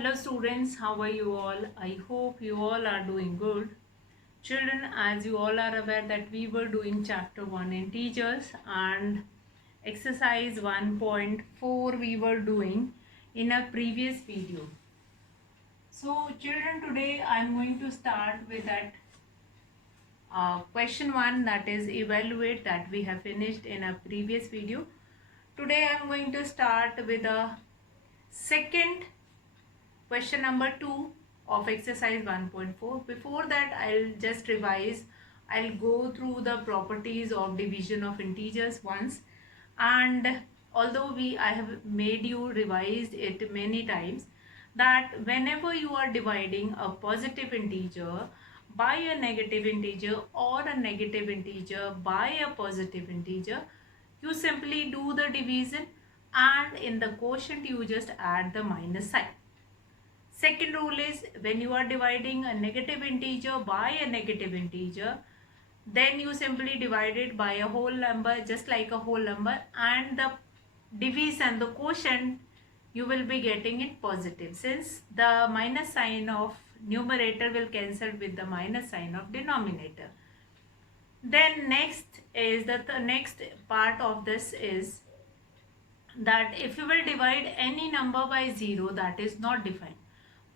Hello students, how are you all? I hope you all are doing good. Children, as you all are aware that we were doing chapter 1 integers and exercise 1.4 we were doing in a previous video. So children, today I am going to start with that question 1, that is evaluate, that we have finished in a previous video. Today I am going to start with a second question number 2 of exercise 1.4. Before that, I'll just revise. I'll go through the properties of division of integers once, and although I have made you revised it many times, that whenever you are dividing a positive integer by a negative integer or a negative integer by a positive integer, you simply do the division, and in the quotient you just add the minus sign. Second rule is, when you are dividing a negative integer by a negative integer, then you simply divide it by a whole number, just like a whole number, and the division, the quotient, you will be getting it positive, since the minus sign of numerator will cancel with the minus sign of denominator. Then next is the next part of this is that if you will divide any number by 0 that is not defined,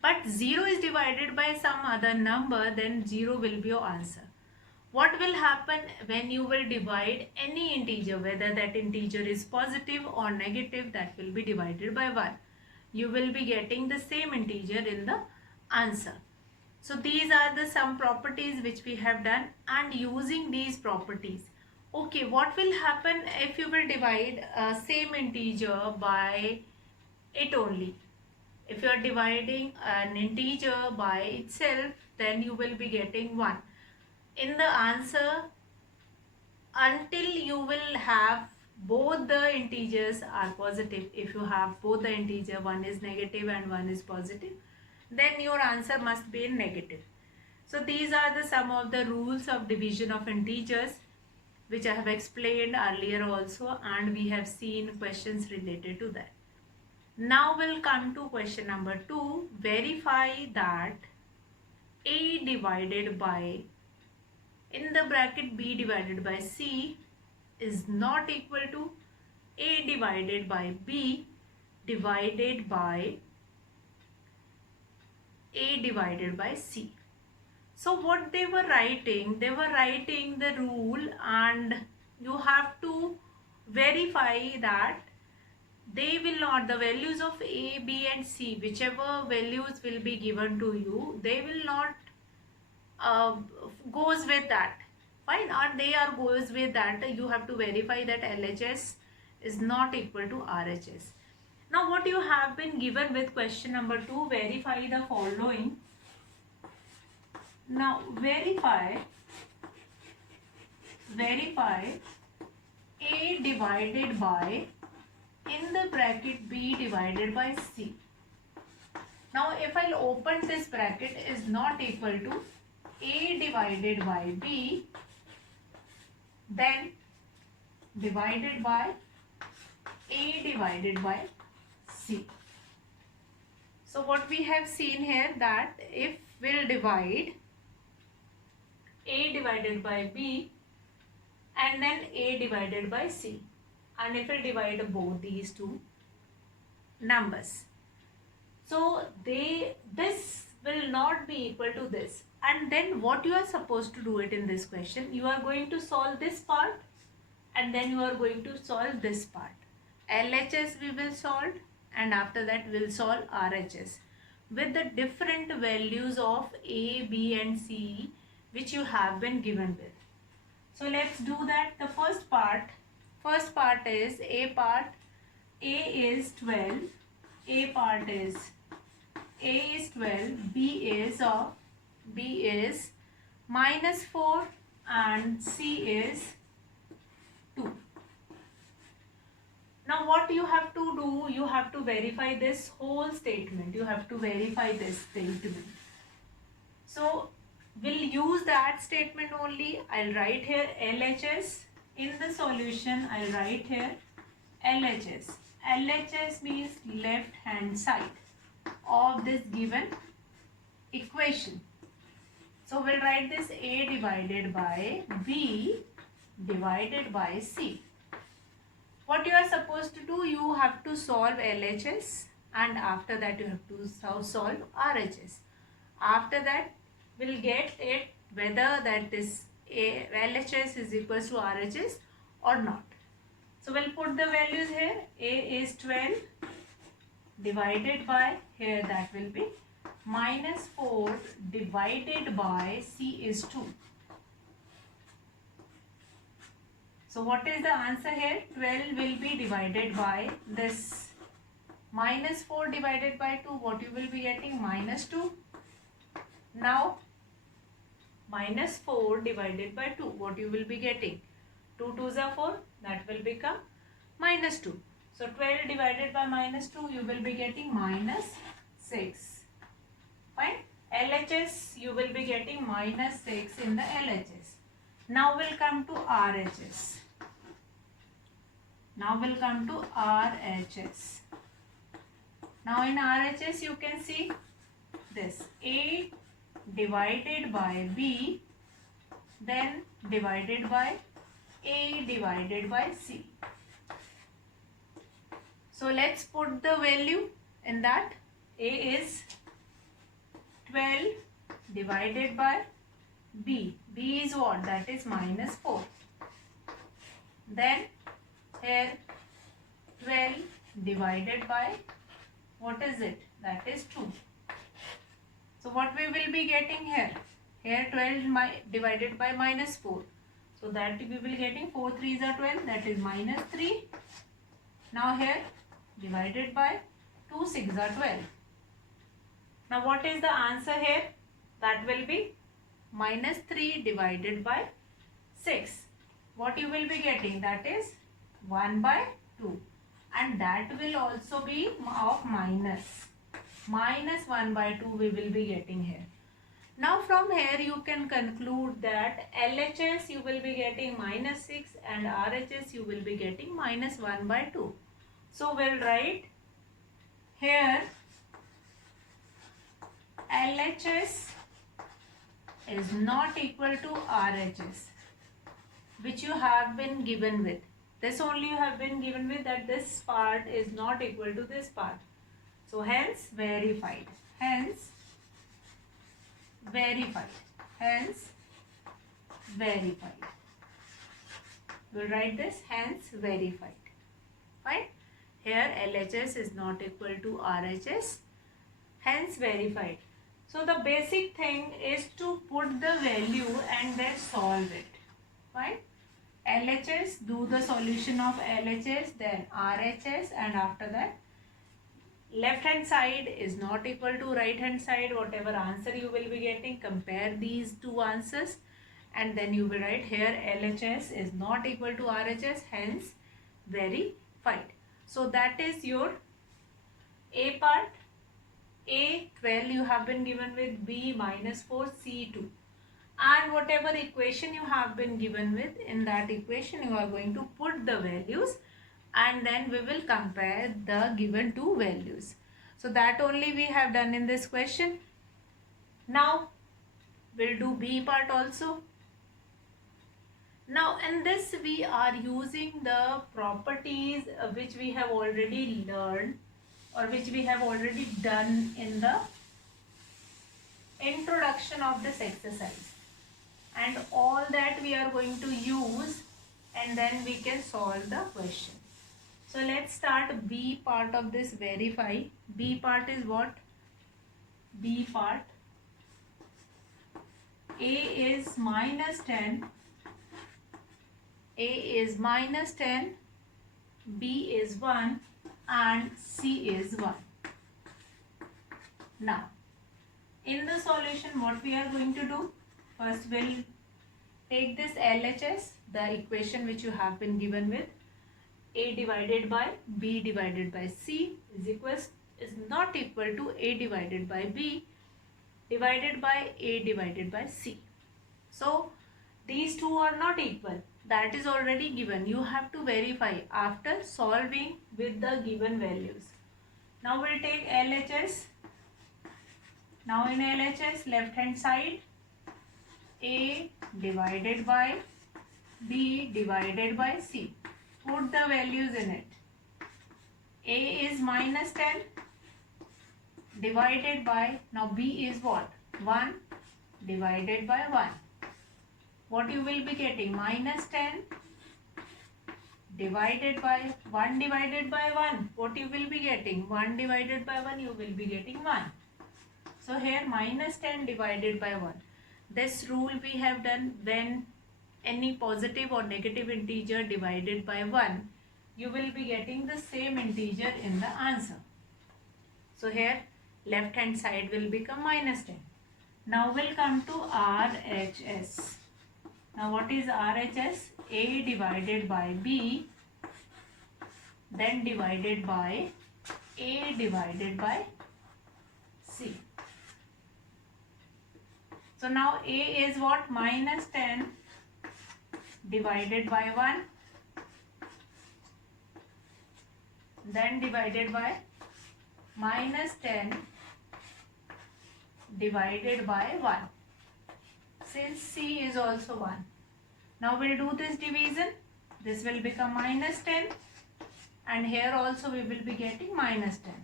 but 0 is divided by some other number, then 0 will be your answer. What will happen when you will divide any integer, whether that integer is positive or negative, that will be divided by 1. You will be getting the same integer in the answer. So these are the some properties which we have done, and using these properties, okay, what will happen if you will divide same integer by it only? If you are dividing an integer by itself, then you will be getting 1 in the answer until you will have both the integers are positive. If you have both the integer, one is negative and one is positive, then your answer must be in negative. So these are the some of the rules of division of integers which I have explained earlier also, and we have seen questions related to that. Now we'll come to question number 2. Verify that a divided by, in the bracket, b divided by c is not equal to a divided by b divided by a divided by c. So what they were writing the rule, and you have to verify that they will not, the values of a, b and c, whichever values will be given to you, they will not goes with that. Fine, or they are goes with that, you have to verify that LHS is not equal to RHS. Now what you have been given with question number 2, verify the following. Now verify a divided by, in the bracket, b divided by c. Now if I'll open this bracket, is not equal to a divided by b, then divided by a divided by c. So what we have seen here, that if we'll divide a divided by b and then a divided by c, and if we divide both these two numbers, so this will not be equal to this. And then what you are supposed to do it in this question, you are going to solve this part and then you are going to solve this part. LHS we will solve, and after that we will solve RHS with the different values of a, b and c which you have been given with. So let's do that. The first part is a part. A is 12. A part is a is 12, b is minus 4 and c is 2. Now what you have to do, you have to verify this whole statement. You have to verify this statement. So we'll use that statement only. I'll write here LHS. In the solution, I'll write here LHS. LHS means left hand side. of this given equation. So we'll write this A divided by B divided by C. What you are supposed to do, you have to solve LHS and after that you have to solve RHS. After that we'll get it whether that is LHS is equals to RHS or not. So we'll put the values here. A is 12 divided by, here that will be minus 4 divided by C is 2. So what is the answer here? 12 will be divided by this minus 4 divided by 2. What you will be getting? Minus 2. Now minus 4 divided by 2. What you will be getting? 2 2s are 4. That will become minus 2. So 12 divided by minus 2, you will be getting minus 6. Fine. LHS, you will be getting minus 6 in the LHS. Now we'll come to RHS. Now we'll come to RHS. Now in RHS you can see this A divided by B, then divided by A divided by C. So let's put the value in that. A is 12 divided by B. B is what? That is minus 4. Then here 12 divided by, what is it? That is 2. So what we will be getting here? Here 12 divided by minus 4. So that we will be getting 4 3s are 12, that is minus 3. Now here divided by 2 6s are 12. Now what is the answer here? That will be minus 3 divided by 6. What you will be getting? That is 1 by 2. And that will also be of minus. Minus 1 by 2 we will be getting here. Now from here you can conclude that LHS you will be getting minus 6 and RHS you will be getting minus 1 by 2. So we'll write here LHS is not equal to RHS, which you have been given with. This only you have been given with, that this part is not equal to this part. So hence verified. Hence verified. Hence verified. We'll write this hence verified. Fine. Here LHS is not equal to RHS. Hence verified. So the basic thing is to put the value and then solve it. Fine. LHS, do the solution of LHS, then RHS, and after that left hand side is not equal to right hand side. Whatever answer you will be getting, compare these two answers and then you will write here LHS is not equal to RHS, hence verified. So that is your A part. A 12 you have been given with, B minus 4, C 2. And whatever equation you have been given with, in that equation you are going to put the values and then we will compare the given two values. So that only we have done in this question. Now we'll do B part also. Now in this we are using the properties which we have already learned or which we have already done in the introduction of this exercise. And all that we are going to use and then we can solve the question. So let's start B part of this verify. B part is what? B part. A is minus 10. A is minus 10. B is 1 and C is 1. Now in the solution what we are going to do? First we'll take this LHS, the equation which you have been given with, A divided by B divided by C is not equal to A divided by B divided by A divided by C. So these two are not equal. That is already given. You have to verify after solving with the given values. Now we'll take LHS. Now in LHS, left hand side, A divided by B divided by C. Put the values in it. A is minus 10 divided by, now B is what? 1 divided by 1. What you will be getting? Minus 10 divided by 1 divided by 1. What you will be getting? 1 divided by 1, you will be getting 1. So here minus 10 divided by 1. This rule we have done when any positive or negative integer divided by 1, you will be getting the same integer in the answer. So here left hand side will become minus 10. Now we'll come to RHS. Now what is RHS? A divided by B, then divided by A divided by C. So now A is what? Minus 10 divided by 1, then divided by minus 10 divided by 1. Since C is also 1. Now we'll do this division. This will become minus 10 and here also we will be getting minus 10.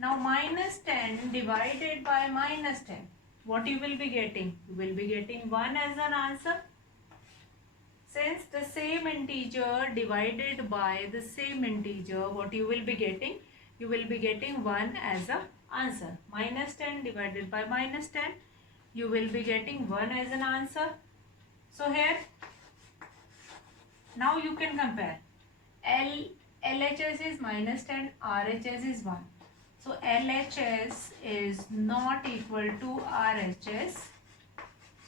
Now minus 10 divided by minus 10. What you will be getting? You will be getting 1 as an answer. Since the same integer divided by the same integer, what you will be getting? You will be getting 1 as an answer. Minus 10 divided by minus 10. You will be getting 1 as an answer. So here, now you can compare. LHS is minus 10, RHS is 1. So LHS is not equal to RHS,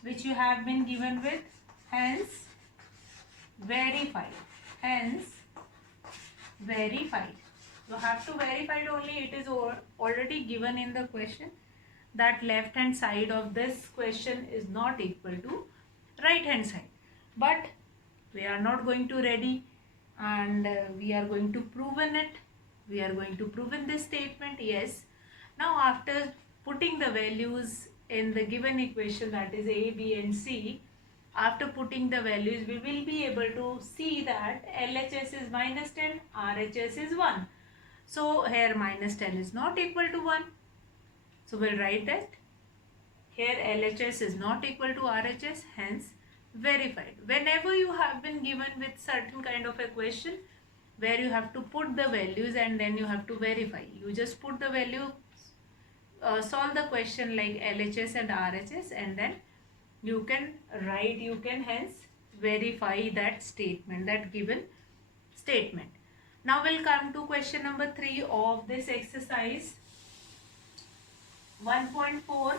which you have been given with, hence verified. Hence verified. You have to verify it only. It is already given in the question that left hand side of this question is not equal to right hand side. But we are not going to ready and we are going to prove in it. We are going to prove in this statement, yes. Now after putting the values in the given equation, that is A, B and C, after putting the values, we will be able to see that LHS is minus 10, RHS is 1. So here minus 10 is not equal to 1. So we'll write that. Here LHS is not equal to RHS, hence verified. Whenever you have been given with certain kind of a question where you have to put the values and then you have to verify, you just put the value, solve the question like LHS and RHS, and then you can write, you can hence verify that statement, that given statement. Now we'll come to question number 3 of this exercise 1.4.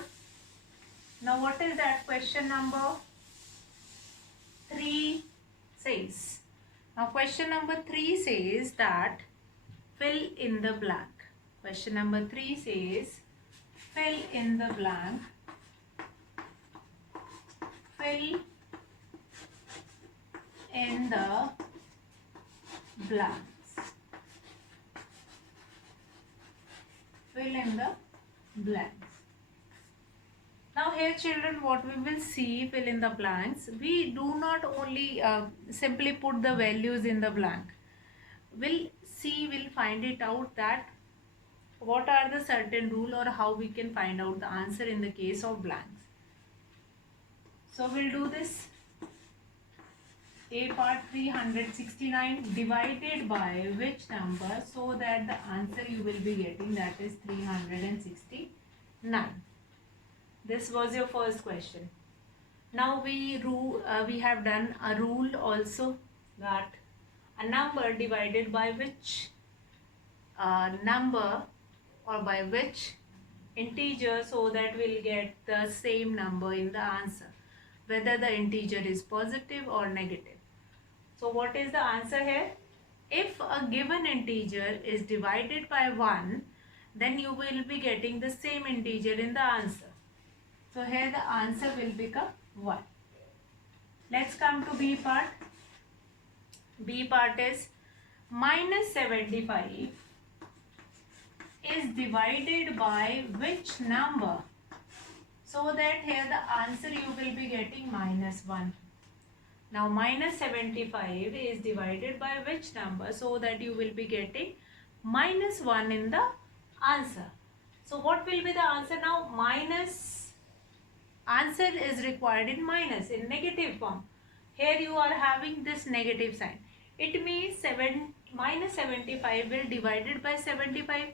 Now what is that? Question number 3 says. Now question number 3 says that fill in the blank. Question number 3 says fill in the blank. Fill in the blanks. Fill in the blanks. Now here children, what we will see, fill in the blanks, we do not only simply put the values in the blank. We'll find it out that what are the certain rule or how we can find out the answer in the case of blanks. So we'll do this. A part 369 divided by which number, so that the answer you will be getting, that is 369. This was your first question. Now we have done a rule also, that a number divided by which number or by which integer, so that we'll get the same number in the answer, whether the integer is positive or negative. So what is the answer here? If a given integer is divided by 1, then you will be getting the same integer in the answer. So here the answer will become 1. Let's come to B part. B part is minus 75 is divided by which number? so that here the answer you will be getting -1. Now minus 75 is divided by which number, so that you will be getting -1 in the answer. So what will be the answer now? Minus, answer is required in minus, in negative form. Here you are having this negative sign. It means minus 75 will divided by 75.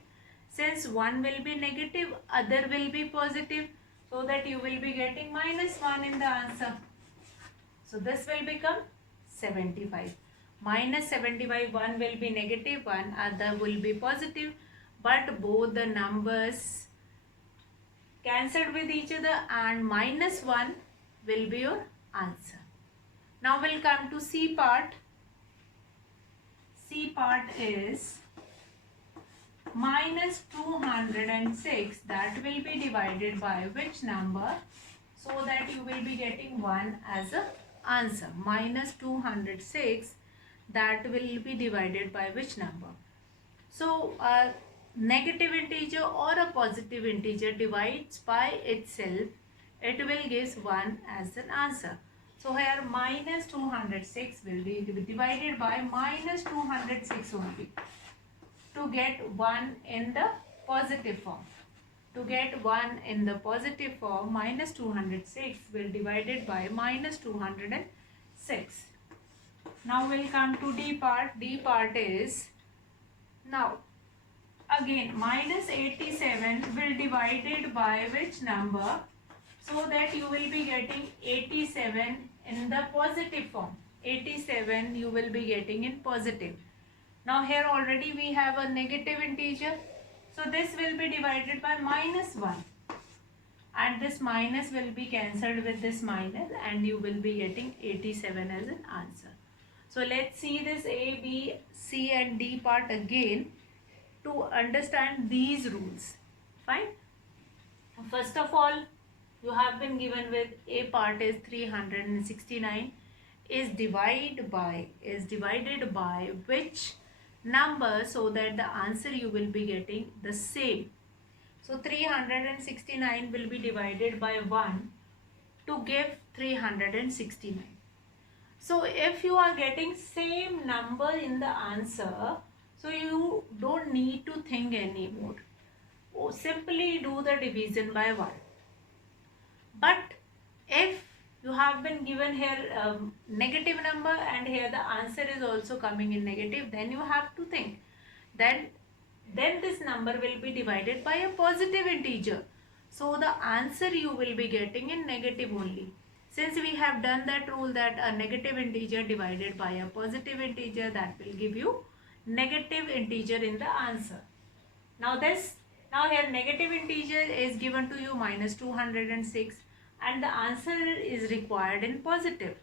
Since one will be negative, other will be positive, so that you will be getting -1 in the answer. So this will become 75. Minus 75, one will be negative, one other will be positive, but both the numbers cancelled with each other, and -1 will be your answer. Now we'll come to C part. C part is -206, that will be divided by which number, so that you will be getting 1 as a answer. -206, that will be divided by which number? So negative integer or a positive integer divides by itself, it will give 1 as an answer. So here -206 will be divided by -206 only, to get 1 in the positive form. To get 1 in the positive form, -206 will divided by -206. Now we'll come to D part. D part is, now again -87 will divided by which number, so that you will be getting 87 in the positive form. 87 you will be getting in positive. Now here already we have a negative integer, so this will be divided by -1, and this minus will be cancelled with this minus, and you will be getting 87 as an answer. So let's see this A, B, C and D part again to understand these rules. Fine. First of all, you have been given with A part is 369 is divided by which number, so that the answer you will be getting the same. So 369 will be divided by 1 to give 369. So if you are getting same number in the answer, so you don't need to think anymore. Simply do the division by 1. But if you have been given here negative number, and here the answer is also coming in negative, then you have to think then this number will be divided by a positive integer, so the answer you will be getting in negative only. Since we have done that rule that a negative integer divided by a positive integer, that will give you negative integer in the answer. Now here negative integer is given to you -206, and the answer is required in positive.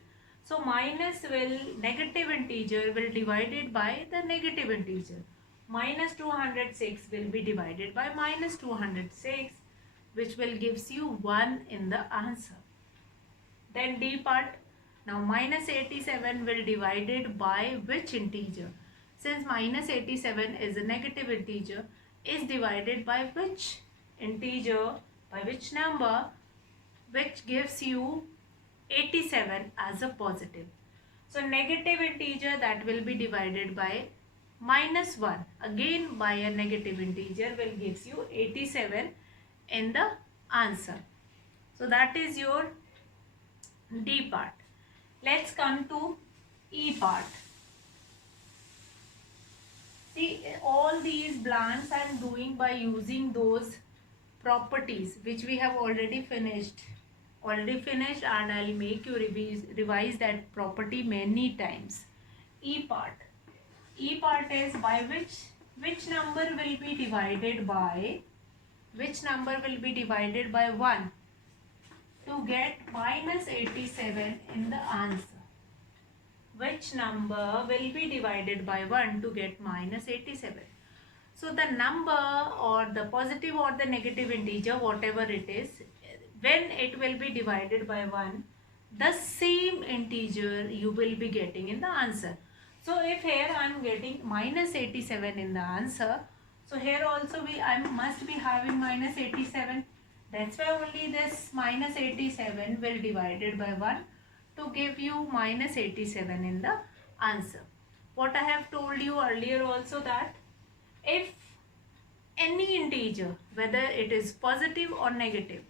So negative integer will divided by the negative integer. -206 will be divided by -206, which will gives you 1 in the answer. Then D part. Now -87 will divided by which integer? Since -87 is a negative integer, is divided by which integer, by which number, which gives you 87 as a positive. So negative integer, that will be divided by -1, again by a negative integer, will gives you 87 in the answer. So that is your D part. Let's come to E part. See, all these blanks I am doing by using those properties which we have already finished, and I'll make you revise that property many times. E part. E part is by which number will be divided by 1 to get -87 in the answer. Which number will be divided by 1 to get -87? So the number, or the positive or the negative integer, whatever it is, when it will be divided by 1, the same integer you will be getting in the answer. So if here I am getting -87 in the answer, so here also I must be having -87. That's why only this minus 87 will divided by 1 to give you minus 87 in the answer. What I have told you earlier also, that if any integer, whether it is positive or negative,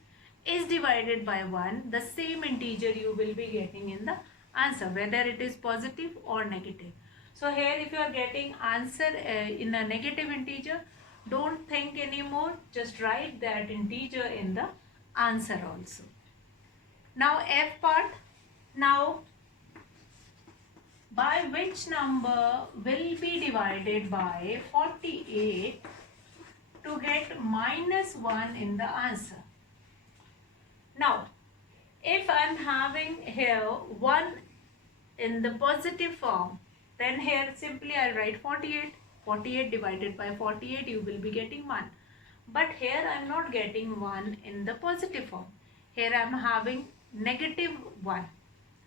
is divided by 1, the same integer you will be getting in the answer, whether it is positive or negative. So here if you are getting answer in a negative integer, don't think anymore, just write that integer in the answer also. Now F part. Now by which number will be divided by 48 to get minus 1 in the answer? Now, if I am having here 1 in the positive form, then here simply I will write 48. 48 divided by 48, you will be getting 1. But here I am not getting 1 in the positive form. Here I am having negative 1,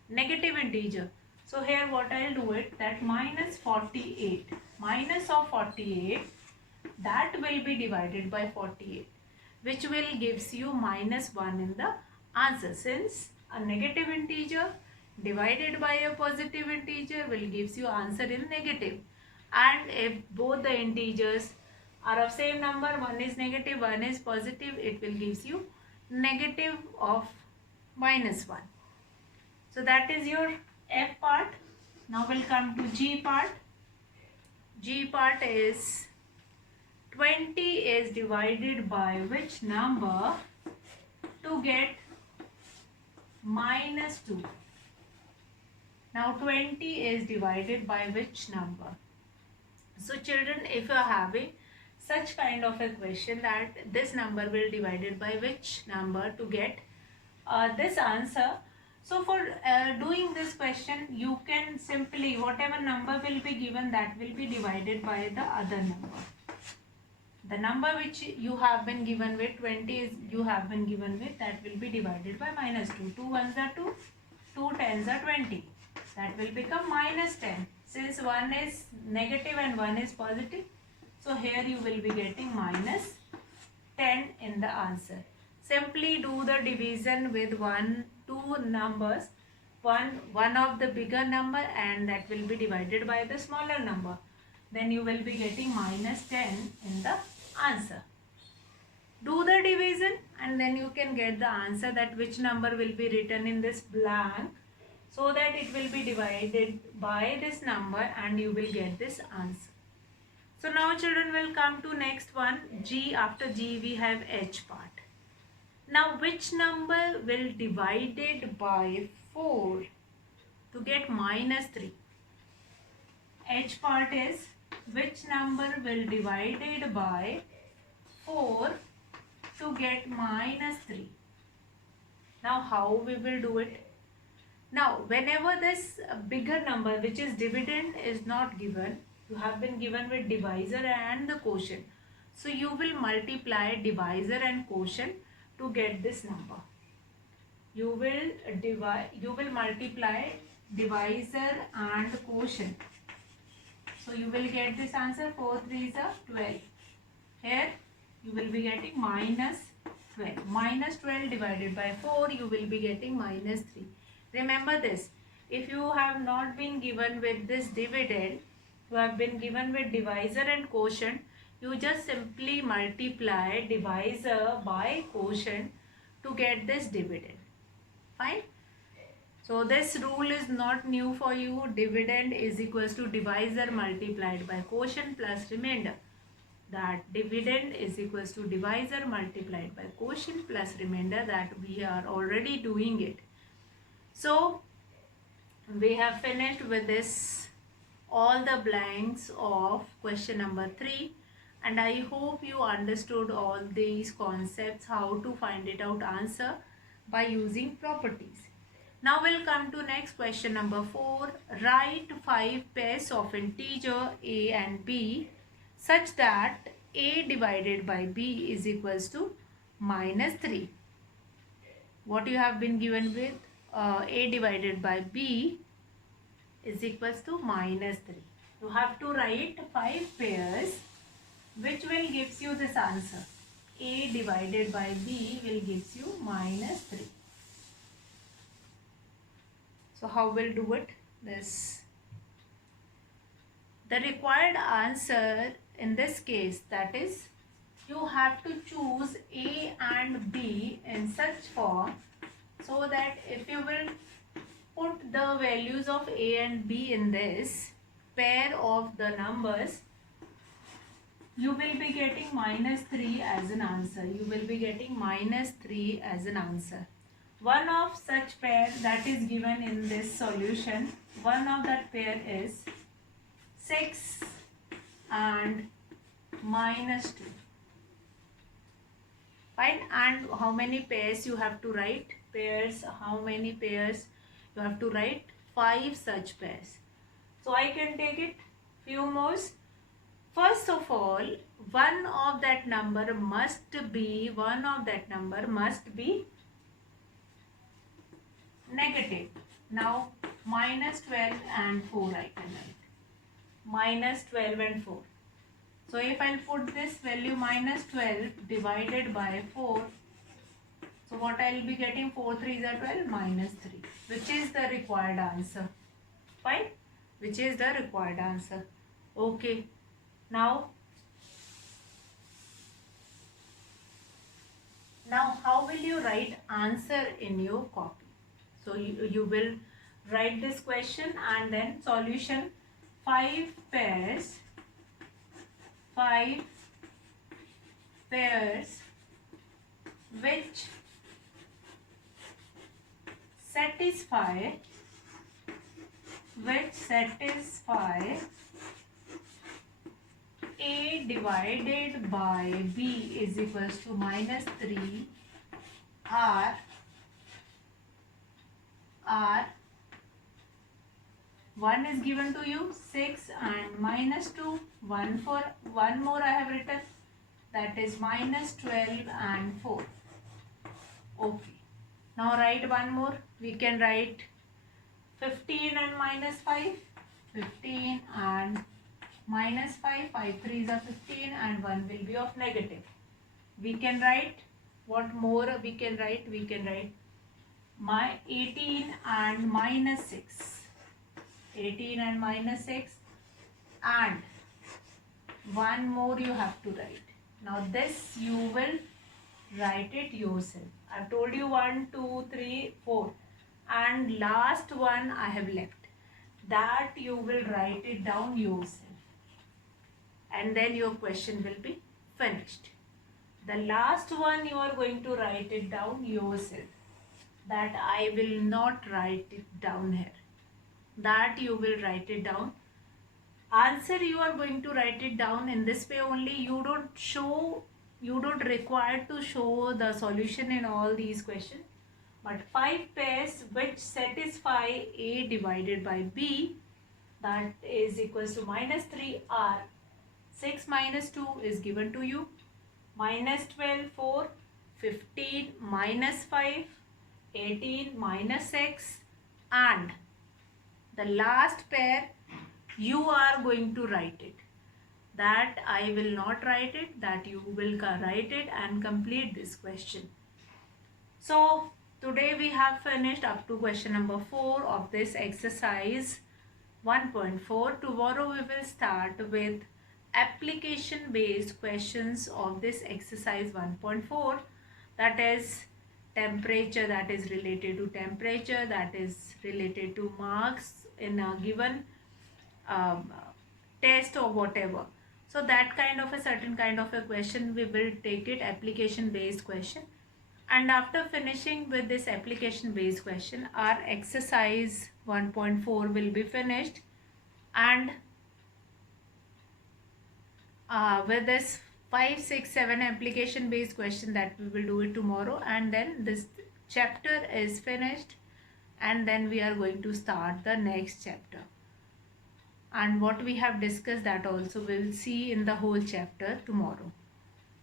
negative integer. So here what I will do it, that minus 48, minus of 48, that will be divided by 48, which will gives you minus 1 in the answer, since a negative integer divided by a positive integer will gives you answer in negative. And if both the integers are of same number, one is negative, one is positive, it will gives you negative of minus 1. So that is your F part. Now we'll come to G part. G part is 20 is divided by which number to get minus 2? Now 20 is divided by which number? So children, if you are having such kind of a question that this number will divided by which number to get this answer, so for doing this question, you can simply, whatever number will be given, that will be divided by the other number. The number which you have been given with 20 is you have been given with, that will be divided by minus 2. 2 ones are 2, 2 tens are 20. That will become minus 10. Since one is negative and one is positive, so here you will be getting minus 10 in the answer. Simply do the division with two numbers, one of the bigger number, and that will be divided by the smaller number. Then you will be getting minus 10 in the answer. Do the division and then you can get the answer, that which number will be written in this blank, so that it will be divided by this number and you will get this answer. So now children, will come to next one, G. After G we have H part. Now which number will divided by 4 to get minus 3? H part is which number will divided by 4 to get minus 3. Now how we will do it? Now whenever this bigger number, which is dividend, is not given, you have been given with divisor and the quotient. So you will multiply divisor and quotient to get this number. You will multiply divisor and quotient. So you will get this answer, 4 3s are 12. Here you will be getting minus 12. Minus 12 divided by 4, you will be getting minus 3. Remember this, if you have not been given with this dividend, you have been given with divisor and quotient, you just simply multiply divisor by quotient to get this dividend. Fine. So this rule is not new for you. Dividend is equals to divisor multiplied by quotient plus remainder. That dividend is equals to divisor multiplied by quotient plus remainder, that we are already doing it. So we have finished with this, all the blanks of question number 3, and I hope you understood all these concepts, how to find it out answer by using properties. Now we'll come to next question number 4. Write 5 pairs of integer a and b such that a divided by b is equals to minus 3. What you have been given with a divided by b is equals to minus 3. You have to write 5 pairs which will gives you this answer. A divided by B will gives you minus 3. So how we'll do it? The required answer in this case, that is, you have to choose A and B in such form so that if you will put the values of A and B in this pair of the numbers, you will be getting minus 3 as an answer. You will be getting minus 3 as an answer. One of such pair that is given in this solution, one of that pair is 6 and minus 2. Fine. And how many pairs you have to write? Pairs, how many pairs you have to write? 5 such pairs. So I can take it few more. First of all, one of that number must be negative. Now minus 12 and 4 I can write. Minus 12 and 4. So if I put this value minus 12 divided by 4, so what I will be getting? 4 3s are 12, minus 3, which is the required answer. Fine? Which is the required answer. Okay. Now how will you write answer in your copy? So you will write this question and then solution. 5 pairs which satisfy A divided by B is equals to minus 3 are 1 is given to you, 6 and minus 2, 1 more I have written, that is minus 12 and 4. Okay. Now write one more. We can write 15 and minus 5. 15 and minus 5. 5 3s are 15 and 1 will be of negative. We can write, what more we can write? We can write my 18 and minus 6. 18 and minus 6 and one more you have to write. Now this you will write it yourself. I have told you 1, 2, 3, 4 and last one I have left. That you will write it down yourself and then your question will be finished. The last one you are going to write it down yourself. That I will not write it down here. That you will write it down. Answer you are going to write it down in this way only. You don't require to show the solution in all these questions. But 5 pairs which satisfy A divided by B, that is equals to minus 3 are 6 minus 2 is given to you, minus 12 4, 15 minus 5, 18 minus 6 and the last pair you are going to write it. That I will not write it, that you will write it and complete this question. So today we have finished up to question number 4 of this exercise 1.4. Tomorrow we will start with application based questions of this exercise 1.4, that is temperature, that is related to temperature, that is related to marks in a given test or whatever. So that kind of a certain kind of a question we will take it, application based question. And after finishing with this application based question, our exercise 1.4 will be finished, and with this 5, 6, 7 application based question that we will do it tomorrow, and then this chapter is finished and then we are going to start the next chapter. And what we have discussed, that also we will see in the whole chapter tomorrow.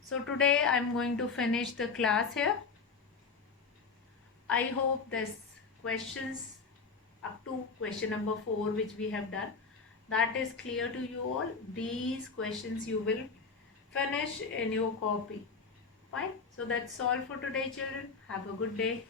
So today I am going to finish the class here. I hope this questions up to question number 4 which we have done, that is clear to you all. These questions you will finish in your copy. Fine. So that's all for today, children. Have a good day.